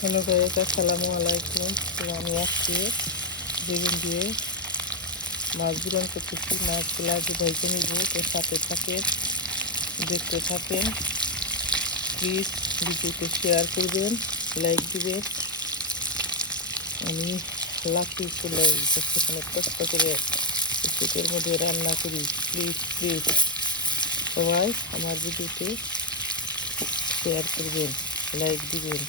Hello guys, আসসালামু আলাইকুম। তো আমি আজকে বেগুন দিয়ে মাছ বিরান করতেছি। মাছগুলো আগে ভেজে নিব। তো সাথে থাকেন, দেখতে থাকেন। প্লিজ ভিডিওকে শেয়ার করবেন, লাইক দিবেন। আমি লাকি চুলায় সেখানে কষ্ট করে শীতের মধ্যে রান্না করি। প্লিজ প্লিজ সবাই আমার ভিডিওতে শেয়ার করবেন, লাইক দিবেন।